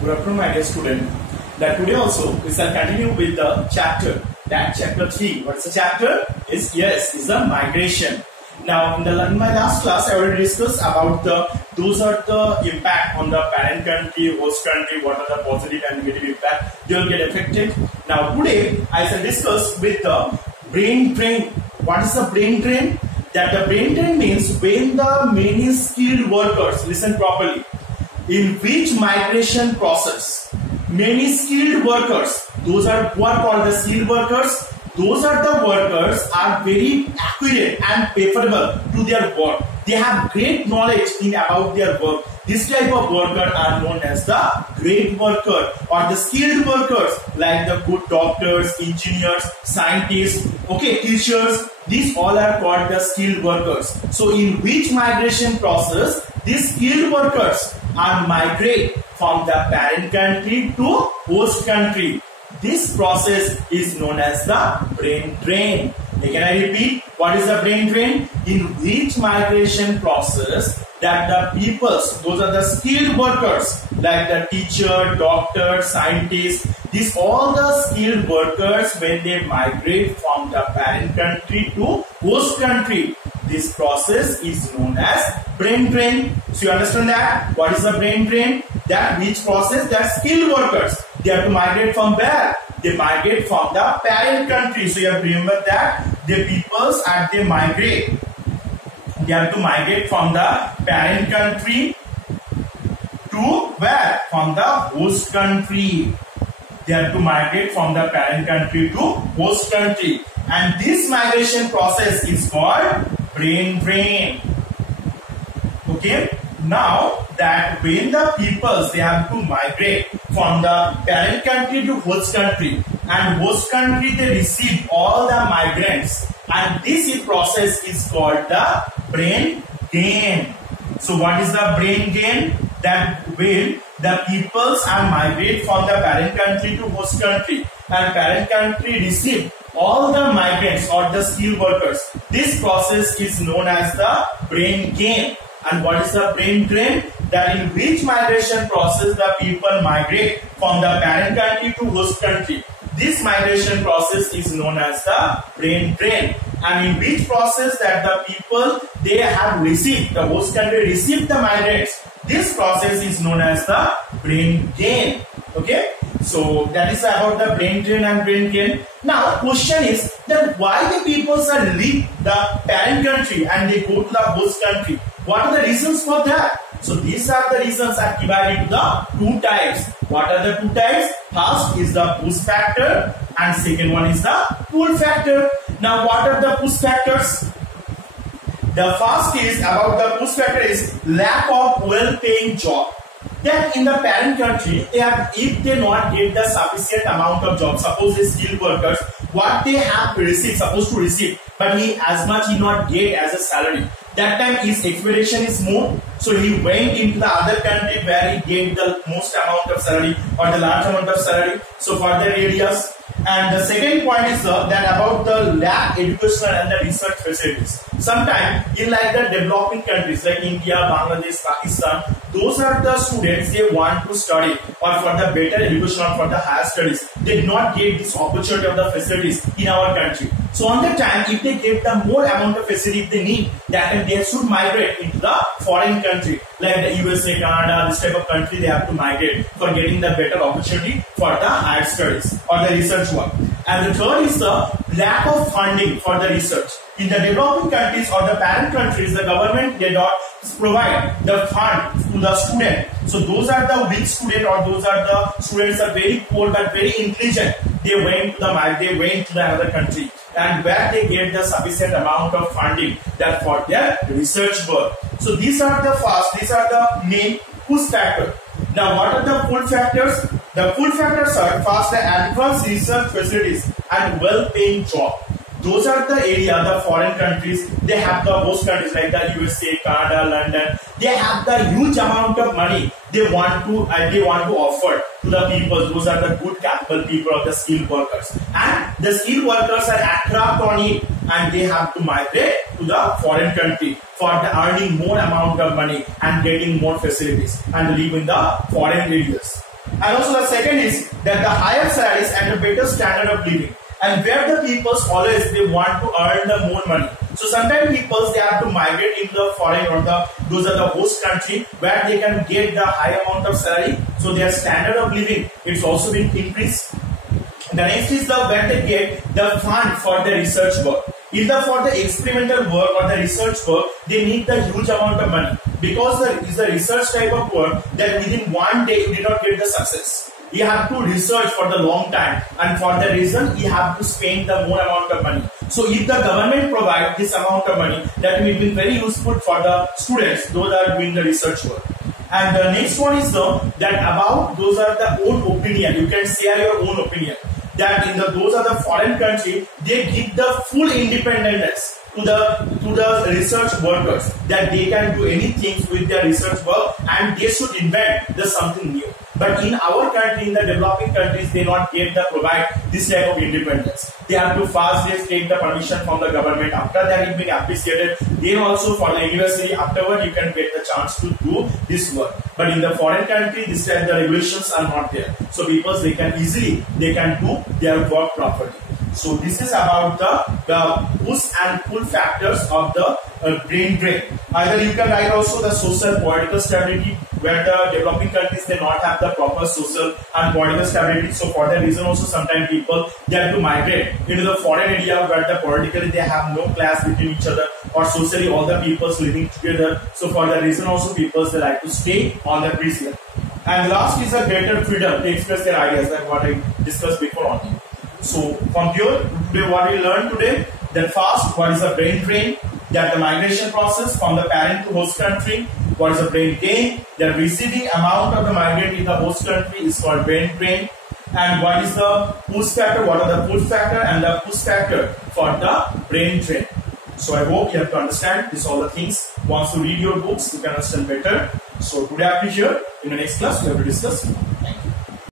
Good afternoon, my dear student. That today also we shall continue with the chapter. That chapter 3. What's the chapter? Is the migration. Now in my last class I already discussed about those are the impact on the parent country, host country, what are the positive and negative impact they will get affected. Now today I shall discuss with the brain drain. What is the brain drain? That the brain drain means when the many skilled workers, listen properly, in which migration process many skilled workers, those are what called the skilled workers, those are the workers are very accurate and preferable to their work. They have great knowledge about their work. This type of worker are known as the great worker or the skilled workers, like the good doctors, engineers, scientists, teachers. These all are called the skilled workers. So in which migration process these skilled workers are migrate from the parent country to host country. This process is known as the brain drain. Can I repeat? What is the brain drain? In which migration process that the peoples, those are the skilled workers, like the teacher, doctor, scientist, these all the skilled workers, when they migrate from the parent country to host country, this process is known as brain drain. So you understand that? What is the brain drain? That which process that skilled workers, they have to migrate from where? They migrate from the parent country. So you have to remember that the peoples as they migrate, they have to migrate from the parent country to where? From the host country. They have to migrate from the parent country to host country. And this migration process is called brain drain. Now that when the peoples, they have to migrate from the parent country to host country, and host country they receive all the migrants, and this process is called the brain gain. So what is the brain gain? That when the peoples are migrate from the parent country to host country, and parent country receive all the migrants or the skilled workers, this process is known as the brain gain. And what is the brain drain? That in which migration process the people migrate from the parent country to host country. This migration process is known as the brain drain. And in which process that the people, they have received, the host country received the migrants, this process is known as the brain gain. So that is about the brain drain and brain gain. Now question is that why the people are leave the parent country and they go to the host country? What are the reasons for that? So these are the reasons are divided into the two types. What are the two types? First is the push factor and second one is the pull factor. Now what are the push factors? The first is about the push factor is lack of well-paying job. That in the parent country, if they not get the sufficient amount of job, suppose the skilled workers, what they have supposed to receive, but he not get as a salary. That time his expectation is more, so he went into the other country where he gained the most amount of salary or the large amount of salary. So for the areas. And the second point is that about the lack educational and the research facilities. Sometimes in like the developing countries like India, Bangladesh, Pakistan, those are the students they want to study or for the better education or for the higher studies. They do not get this opportunity of the facilities in our country. So on the time, if they get the more amount of facility they need, that time they should migrate into the foreign country like the USA, Canada, this type of country. They have to migrate for getting the better opportunity for the higher studies or the research work. And the third is the lack of funding for the research. In the developing countries or the parent countries, the government did not provide the fund to the student. So those are the weak students or those are the students are very poor but very intelligent. They went to the another country and where they get the sufficient amount of funding that for their research work. So these are the main push factor. Now what are the pull factors? The pull factors are first the advanced research facilities and well-paying job. Those are the area, the foreign countries, they have the host countries like the USA, Canada, London. They have the huge amount of money they want to offer to the people. Those are the good capable people of the skilled workers. And the skilled workers are attracted on it and they have to migrate to the foreign country for the earning more amount of money and getting more facilities and live in the foreign areas. And also the second is that the higher salaries and the better standard of living. And where the people always they want to earn the more money. So sometimes people they have to migrate into the foreign or those are the host country where they can get the high amount of salary. So their standard of living it's also been increased. The next is the where they get the fund for the research work. Either for the experimental work or the research work, they need the huge amount of money because it's the research type of work that within one day you did not get the success. You have to research for the long time, and for the reason you have to spend the more amount of money. So if the government provides this amount of money, that will be very useful for the students those are doing the research work. And the next one is that about those are the own opinion. You can share your own opinion. That in those are the foreign country, they give the full independence to the research workers that they can do anything with their research work and they should invent something new. But in our country, in the developing countries, they not get the provide this type of independence. They have to first they take the permission from the government. After that, it being appreciated. Then also for the university, afterward you can get the chance to do this work. But in the foreign country, this time the regulations are not there. So people they can easily do their work properly. So this is about the push and pull factors of the brain drain. Either you can write also the social political stability, where the developing countries they not have the proper social and political stability. So for that reason also sometimes people they have to migrate into the foreign area where the politically they have no class between each other or socially all the peoples living together. So for that reason also people they like to stay on the region. And last is a greater freedom to express their ideas, like what I discussed before only. So from here, today what we learned today, that first what is the brain drain, that the migration process from the parent to host country, what is the brain gain, the receiving amount of the migrant in the host country is called brain drain, and what is the push factor, what are the pull factor and the push factor for the brain drain. So I hope you have to understand this all the things. Once you read your books, you can understand better. So today I have to here in the next class we have to discuss